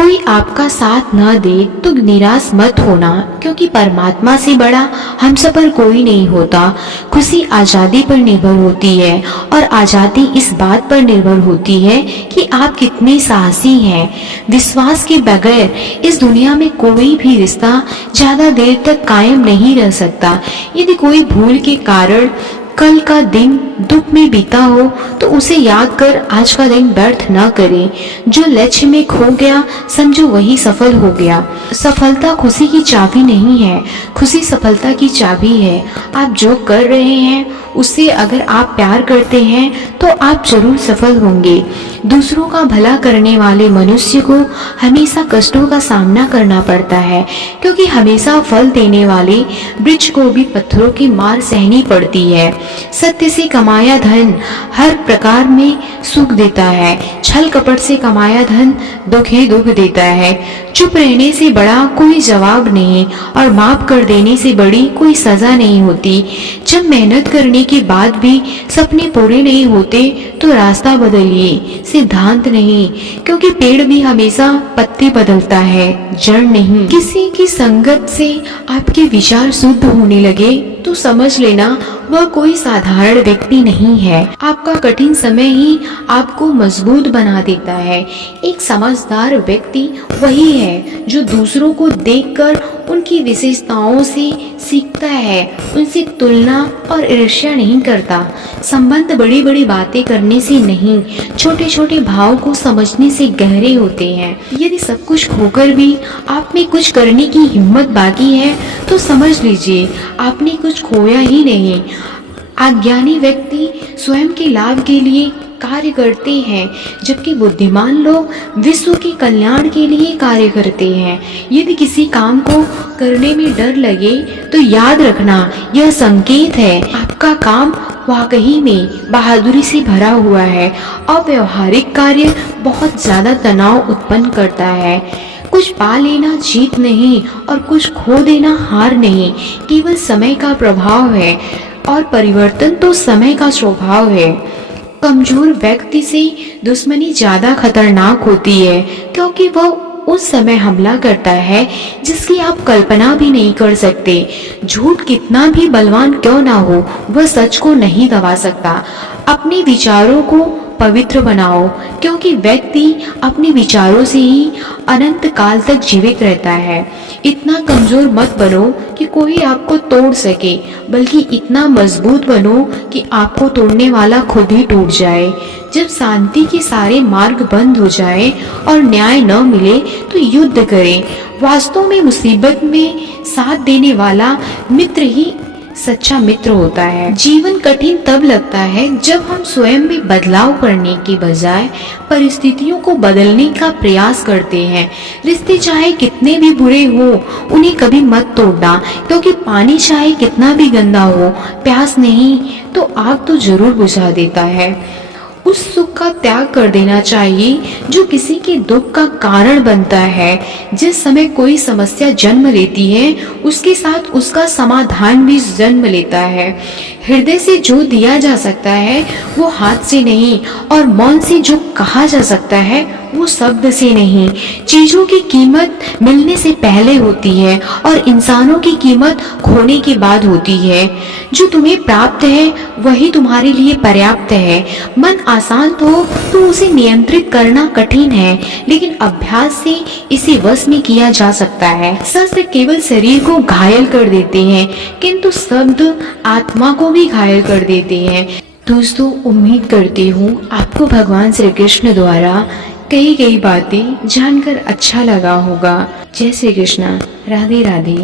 कोई आपका साथ न दे तो निराश मत होना, क्योंकि परमात्मा से बड़ा हम सब पर कोई नहीं होता। खुशी आज़ादी पर निर्भर होती है, और आज़ादी इस बात पर निर्भर होती है कि आप कितने साहसी हैं। विश्वास के बगैर इस दुनिया में कोई भी रिश्ता ज़्यादा देर तक कायम नहीं रह सकता। यदि कोई भूल के कारण कल का दिन दुख में बीता हो तो उसे याद कर आज का दिन व्यर्थ न करें। जो लक्ष्य में खो गया समझो वही सफल हो गया। सफलता खुशी की चाबी नहीं है, खुशी सफलता की चाबी है। आप जो कर रहे हैं उससे अगर आप प्यार करते हैं तो आप जरूर सफल होंगे। दूसरों का भला करने वाले मनुष्य को हमेशा कष्टों का सामना करना पड़ता है, क्योंकि हमेशा फल देने वाले वृक्ष को भी पत्थरों की मार सहनी पड़ती है। सत्य से कमाया धन हर प्रकार में सुख देता है, छल कपट से कमाया धन दुख ही दुख देता है। चुप रहने से बड़ा कोई जवाब नहीं, और माफ कर देने से बड़ी कोई सजा नहीं होती। जब मेहनत करने के बाद भी सपने पूरे नहीं होते तो रास्ता बदलिए, सिद्धांत नहीं, क्योंकि पेड़ भी हमेशा पत्ते बदलता है, जड़ नहीं। किसी की संगत से आपके विचार शुद्ध होने लगे तो समझ लेना वह कोई साधारण व्यक्ति नहीं है। आपका कठिन समय ही आपको मजबूत बना देता है। एक समझदार व्यक्ति वही है जो दूसरों को देखकर उनकी विशेषताओं से सीखता है, उनसे तुलना और ईर्ष्या नहीं करता। संबंध बड़ी बड़ी बातें करने से नहीं, छोटे छोटे भाव को समझने से गहरे होते हैं। यदि सब कुछ खोकर भी आप में कुछ करने की हिम्मत बाकी है तो समझ लीजिए आपने कुछ खोया ही नहीं। अज्ञानी व्यक्ति स्वयं के लाभ के लिए कार्य करते हैं, जबकि बुद्धिमान लोग विश्व के कल्याण के लिए कार्य करते हैं। यदि किसी काम को करने में डर लगे तो याद रखना यह संकेत है आपका काम वाकई में बहादुरी से भरा हुआ है। अव्यावहारिक कार्य बहुत ज्यादा तनाव उत्पन्न करता है। कुछ पा लेना जीत नहीं और कुछ खो देना हार नहीं, केवल समय का प्रभाव है, और परिवर्तन तो समय का स्वभाव है। कमजोर व्यक्ति से दुश्मनी ज्यादा खतरनाक होती है, क्योंकि वह उस समय हमला करता है जिसकी आप कल्पना भी नहीं कर सकते। झूठ कितना भी बलवान क्यों ना हो, वह सच को नहीं दबा सकता। अपने विचारों को पवित्र बनाओ, क्योंकि व्यक्ति अपने विचारों से ही अनंत काल तक जीवित रहता है। इतना कमजोर मत बनो कि कोई आपको तोड़ सके, बल्कि इतना मजबूत बनो कि आपको तोड़ने वाला खुद ही टूट जाए। जब शांति के सारे मार्ग बंद हो जाए और न्याय न मिले तो युद्ध करें। वास्तव में मुसीबत में साथ देने वाला मित्र ही सच्चा मित्र होता है। जीवन कठिन तब लगता है जब हम स्वयं में बदलाव करने के बजाय परिस्थितियों को बदलने का प्रयास करते हैं। रिश्ते चाहे कितने भी बुरे हो उन्हें कभी मत तोड़ना, क्योंकि पानी चाहे कितना भी गंदा हो, प्यास नहीं तो आग तो जरूर बुझा देता है। उस सुख का त्याग कर देना चाहिए जो किसी के दुख का कारण बनता है। जिस समय कोई समस्या जन्म लेती है उसके साथ उसका समाधान भी जन्म लेता है। हृदय से जो दिया जा सकता है वो हाथ से नहीं, और मौन से जो कहा जा सकता है वो शब्द से नहीं। चीजों की कीमत मिलने से पहले होती है और इंसानों की कीमत खोने के बाद होती है। जो तुम्हें प्राप्त है वही तुम्हारे लिए पर्याप्त है। मन अशांत हो तो उसे नियंत्रित करना कठिन है, लेकिन अभ्यास से इसे वश में किया जा सकता है। शस्त्र केवल शरीर को घायल कर देते हैं, किंतु शब्द आत्मा को भी घायल कर देते हैं। दोस्तों, उम्मीद करती हूँ आपको भगवान श्री कृष्ण द्वारा कई कई बातें जानकर अच्छा लगा होगा। जय श्री कृष्ण, राधे राधे।